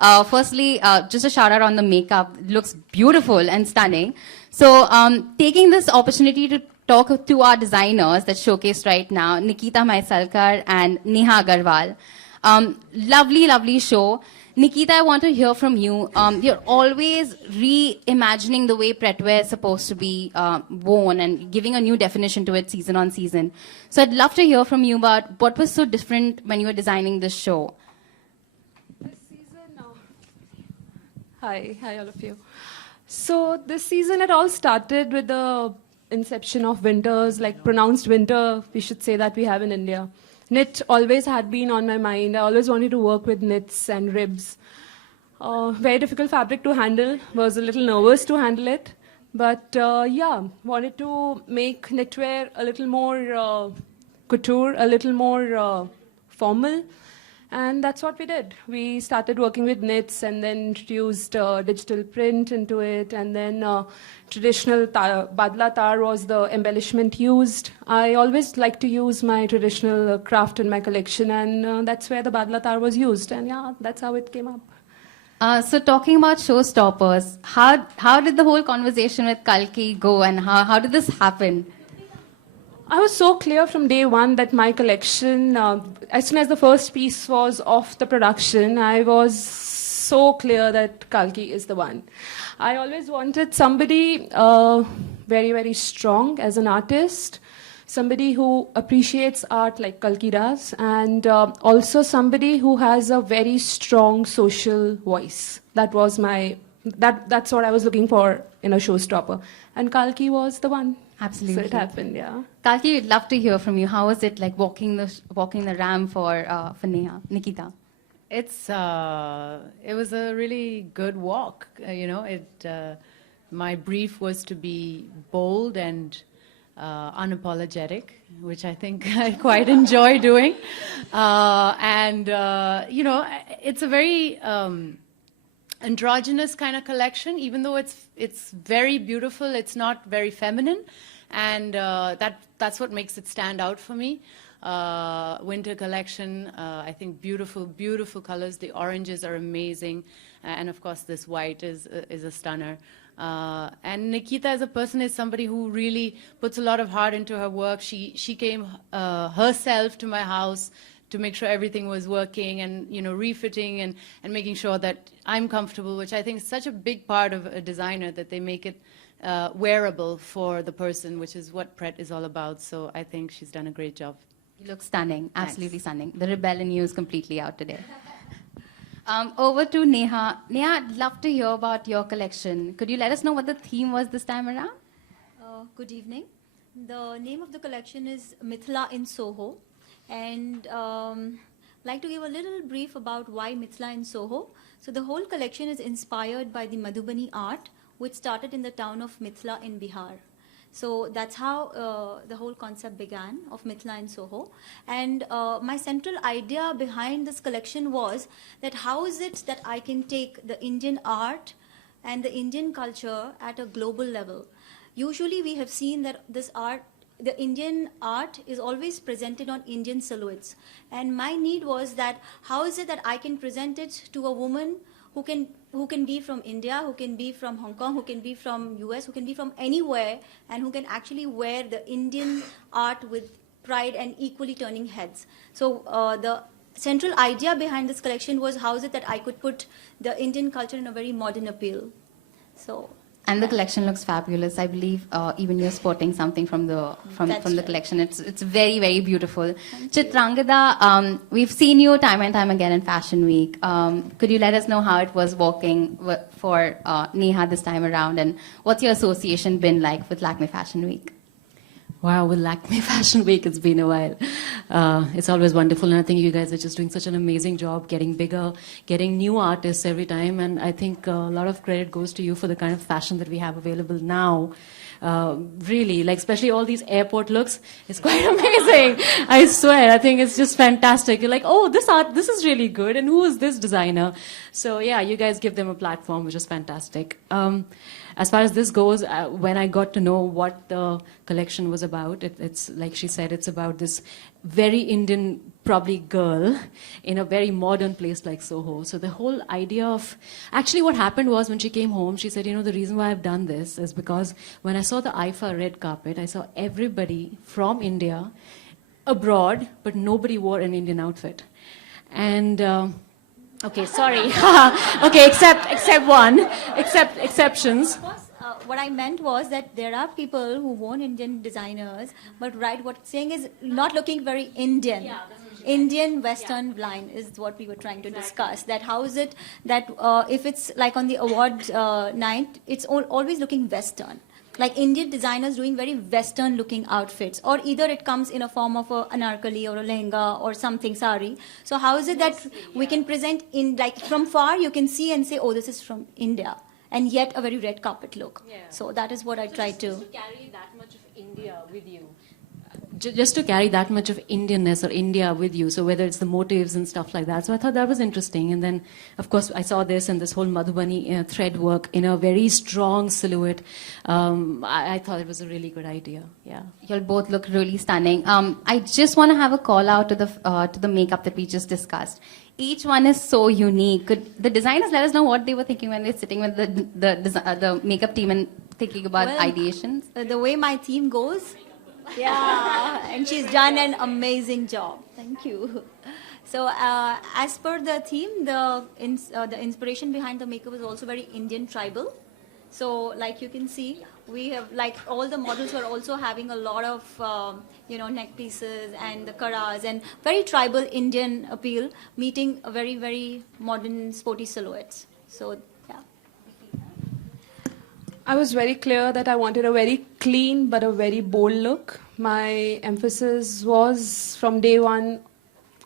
Firstly, just a shout out on the makeup. It looks beautiful and stunning. So, taking this opportunity to talk to our designers that showcased right now, Nikita Maisalkar and Neha Agarwal. Lovely, lovely show. Nikita, I want to hear from you. You're always reimagining the way Pretwear is supposed to be worn and giving a new definition to it season on season. So I'd love to hear from you about what was so different when you were designing this show. This season, hi all of you. So this season it all started with the inception of winters, like pronounced winter, we should say, that we have in India. Knit always had been on my mind. I always wanted to work with knits and ribs. Very difficult fabric to handle. Was a little nervous to handle it. But yeah, wanted to make knitwear a little more couture, a little more formal. And that's what we did. We started working with knits and then introduced digital print into it. And then traditional badla tar was the embellishment used. I always like to use my traditional craft in my collection. And that's where the badla tar was used. And yeah, that's how it came up. So talking about showstoppers, how did the whole conversation with Kalki go and how did this happen? I was so clear from day one that my collection, as soon as the first piece was off the production, I was so clear that Kalki is the one. I always wanted somebody very, very strong as an artist, somebody who appreciates art like Kalki does, and also somebody who has a very strong social voice. That's what I was looking for in a showstopper. And Kalki was the one. Absolutely. So it happened, yeah. Kalki, we'd love to hear from you. How was it like walking the ramp for Neha, Nikita? It was a really good walk. My brief was to be bold and unapologetic, which I think I quite enjoy doing. It's a very androgynous kind of collection. Even though it's very beautiful, it's not very feminine, and that's what makes it stand out for me. Winter collection, I think beautiful colors. The oranges are amazing, and of course this white is a stunner. And Nikita as a person is somebody who really puts a lot of heart into her work. She came herself to my house to make sure everything was working and refitting and making sure that I'm comfortable, which I think is such a big part of a designer, that they make it wearable for the person, which is what Pret is all about. So I think she's done a great job. You look stunning, absolutely stunning. The rebel in you is completely out today. Over to Neha. Neha, I'd love to hear about your collection. Could you let us know what the theme was this time around? Good evening. The name of the collection is Mithila in Soho. And like to give a little brief about why Mithila in Soho. So the whole collection is inspired by the Madhubani art, which started in the town of Mithila in Bihar. So that's how the whole concept began of Mithila in Soho. And my central idea behind this collection was that how is it that I can take the Indian art and the Indian culture at a global level. Usually we have seen that the Indian art is always presented on Indian silhouettes. And my need was that how is it that I can present it to a woman who can be from India, who can be from Hong Kong, who can be from US, who can be from anywhere, and who can actually wear the Indian art with pride and equally turning heads. So the central idea behind this collection was how is it that I could put the Indian culture in a very modern appeal. And the collection looks fabulous. I believe even you're sporting something from the collection. It's very, very beautiful. Chitrangada, we've seen you time and time again in Fashion Week. Could you let us know how it was walking for Neha this time around, and what's your association been like with Lakme Fashion Week? Wow, with Lakme Fashion Week, it's been a while. It's always wonderful, and I think you guys are just doing such an amazing job, getting bigger, getting new artists every time, and I think a lot of credit goes to you for the kind of fashion that we have available now. Really, like especially all these airport looks, it's quite amazing. I swear, I think it's just fantastic. You're like, oh, this is really good, and who is this designer? So yeah, you guys give them a platform, which is fantastic. as far as this goes, when I got to know what the collection was about, it's like she said, it's about this very Indian, probably girl in a very modern place like Soho. So the whole idea of, actually what happened was when she came home, she said, the reason why I've done this is because when I saw the IFA red carpet, I saw everybody from India abroad, but nobody wore an Indian outfit. And okay, sorry. Okay, except exceptions. What I meant was that there are people who own Indian designers, but what it's saying is not looking very Indian. Indian Western blind is what we were trying to discuss. That how is it that if it's like on the award night, it's always looking Western. Like Indian designers doing very Western looking outfits, or either it comes in a form of a anarkali or a lehenga or something sari. So how is it that we can present in, like from far you can see and say, oh, this is from India, and yet a very red carpet look. Yeah. So that is what I tried to. Just to carry that much of India with you. Just to carry that much of Indianness or India with you, so whether it's the motives and stuff like that. So I thought that was interesting. And then, of course, I saw this and this whole Madhubani thread work in a very strong silhouette. I thought it was a really good idea. Yeah. You'll both look really stunning. I just want to have a call out to the makeup that we just discussed. Each one is so unique. Could the designers let us know what they were thinking when they're sitting with the makeup team and thinking about ideations? The way my team goes, yeah, and she's done an amazing job. Thank you. So as per the theme, the inspiration behind the makeup is also very Indian tribal. So like you can see, we have like all the models were also having a lot of neck pieces and the karas and very tribal Indian appeal, meeting a very, very modern sporty silhouettes. So yeah. I was very clear that I wanted a very clean but a very bold look. My emphasis was from day one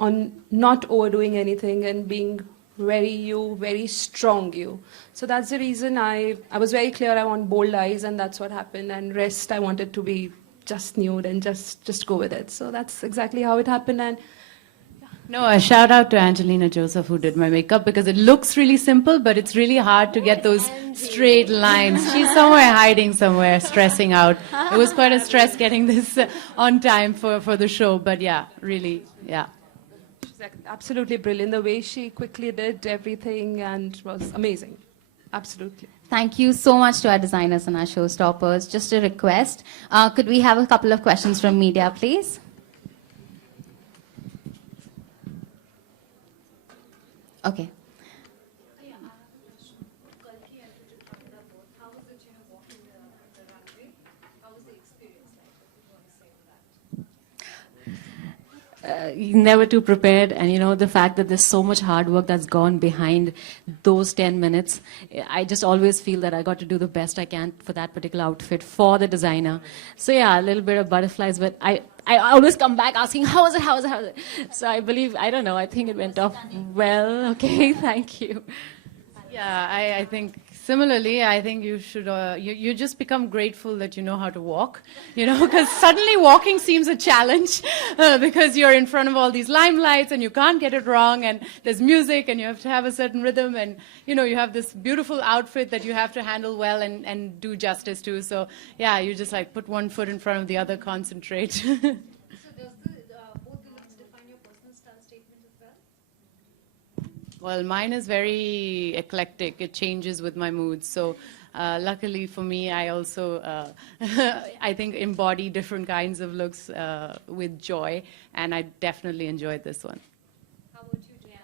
on not overdoing anything and being very you, very strong you. So that's the reason I was very clear I want bold eyes, and that's what happened. And rest I wanted to be just nude and just go with it. So that's exactly how it happened. And No, a shout out to Angelina Joseph who did my makeup, because it looks really simple, but it's really hard to get those straight lines. She's somewhere hiding somewhere, stressing out. It was quite a stress getting this on time for the show, but yeah, really, yeah. she's absolutely brilliant. The way she quickly did everything and was amazing. Absolutely. Thank you so much to our designers and our showstoppers. Just a request, could we have a couple of questions from media, please? Okay. Never too prepared, and the fact that there's so much hard work that's gone behind those 10 minutes. I just always feel that I got to do the best I can for that particular outfit for the designer. So yeah, a little bit of butterflies, but I always come back asking, how was it? So I think it went off well. Okay, thank you. Yeah, I think similarly, I think you should, you just become grateful that you know how to walk, because suddenly walking seems a challenge because you're in front of all these limelights and you can't get it wrong, and there's music and you have to have a certain rhythm, and, you have this beautiful outfit that you have to handle well and do justice to. So, yeah, you just like put one foot in front of the other, concentrate. So does both the looks define your personal style statement as well? Well, mine is very eclectic. It changes with my mood. So luckily for me, I also, I think, embody different kinds of looks with joy. And I definitely enjoyed this one. How about you, Jaya?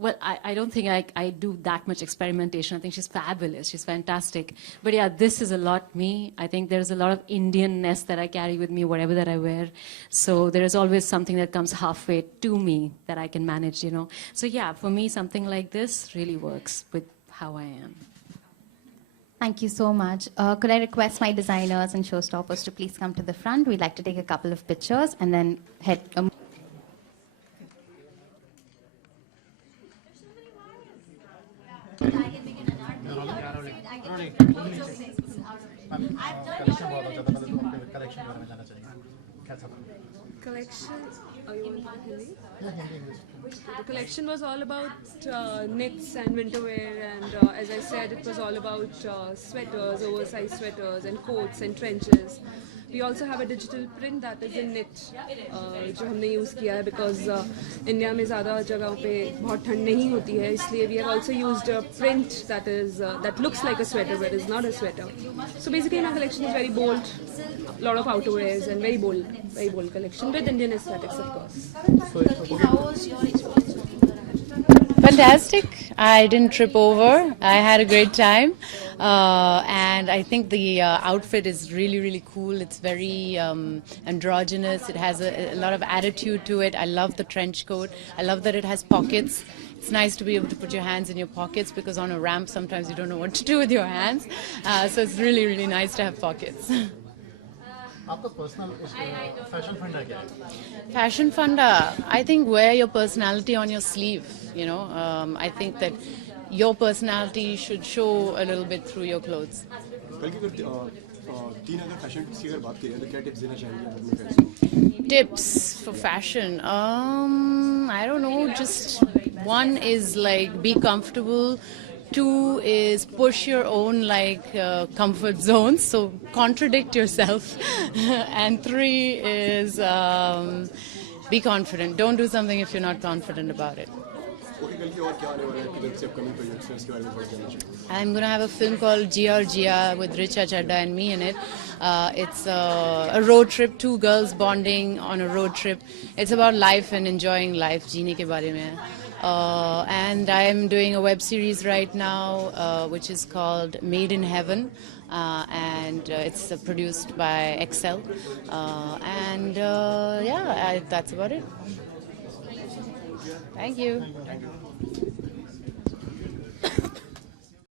Well, I don't think I do that much experimentation. I think she's fabulous. She's fantastic. But yeah, this is a lot me. I think there's a lot of Indianness that I carry with me, whatever that I wear. So there is always something that comes halfway to me that I can manage, So yeah, for me, something like this really works with how I am. Thank you so much. Could I request my designers and showstoppers to please come to the front? We'd like to take a couple of pictures and then head... collection. Oh, you want to Hindi? The collection was all about knits and winter wear, and as I said, it was all about sweaters, oversized sweaters, and coats and trenches. We also have a digital print that is in knit, जो हमने use किया है because India में ज़्यादा जगहों पे बहुत ठंड नहीं होती है, इसलिए we have also used a print that looks like a sweater but is not a sweater. So basically, my collection is very bold, a lot of outerwears and very bold collection with Indian aesthetics, of course. How was your experience? Fantastic. I didn't trip over. I had a great time. And I think the outfit is really, really cool. It's very androgynous. It has a lot of attitude to it. I love the trench coat. I love that it has pockets. It's nice to be able to put your hands in your pockets because on a ramp sometimes you don't know what to do with your hands. So it's really, really nice to have pockets. आपका personal fashion फंडा क्या है? Fashion Funda, I think wear your personality on your sleeve, you know. I think that your personality should show a little bit through your clothes. कल की अगर तीन अगर fashion tips की अगर बात करें तो क्या टिप्स देना चाहेंगे आप अपने फ्रेंड्स को? Tips for fashion, I don't know, just one is like be comfortable. Two is push your own comfort zones, so contradict yourself. And three is be confident. Don't do something if you're not confident about it. Okay कल की और क्या आने वाला है आपकी तरफ से अपकमिंग प्रोजेक्ट्स हैं इसके बारे में थोड़ा जानना चाहिए. I'm going to have a film called Gia with Richa Chadda and me in it. It's a road trip, two girls bonding on a road trip. It's about life and enjoying life. जीने के बारे में है. And I am doing a web series right now, which is called Made in Heaven, and it's produced by Excel. Yeah, that's about it. Thank you.